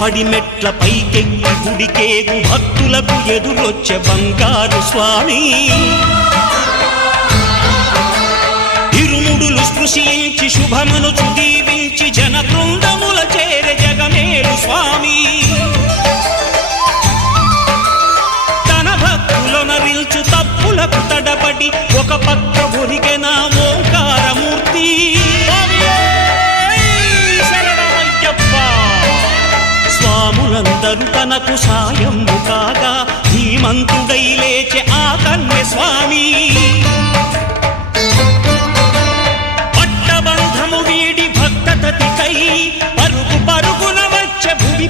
పడిమెట్ల పైకెక్కి గుడికేగు భక్తులకు ఎదురొచ్చే బంగారు స్వామి ఇరుముడులు స్పృశించి శుభమనుచు దీవించి జన బృందముల చేరే జగమేలు స్వామి తన భక్తులొనరిల్చు తప్పులకు తడబడి ఒక పక్క ఒరిగెన ఓంకారమూర్తి స్వాములందరూ తనకు సాయము కాగా ధీమంతుడై లేచె ఆ కన్య స్వామి పట్టబంధము వీడి భక్తతతికై పరుగు పరుగున వచ్చె భూమి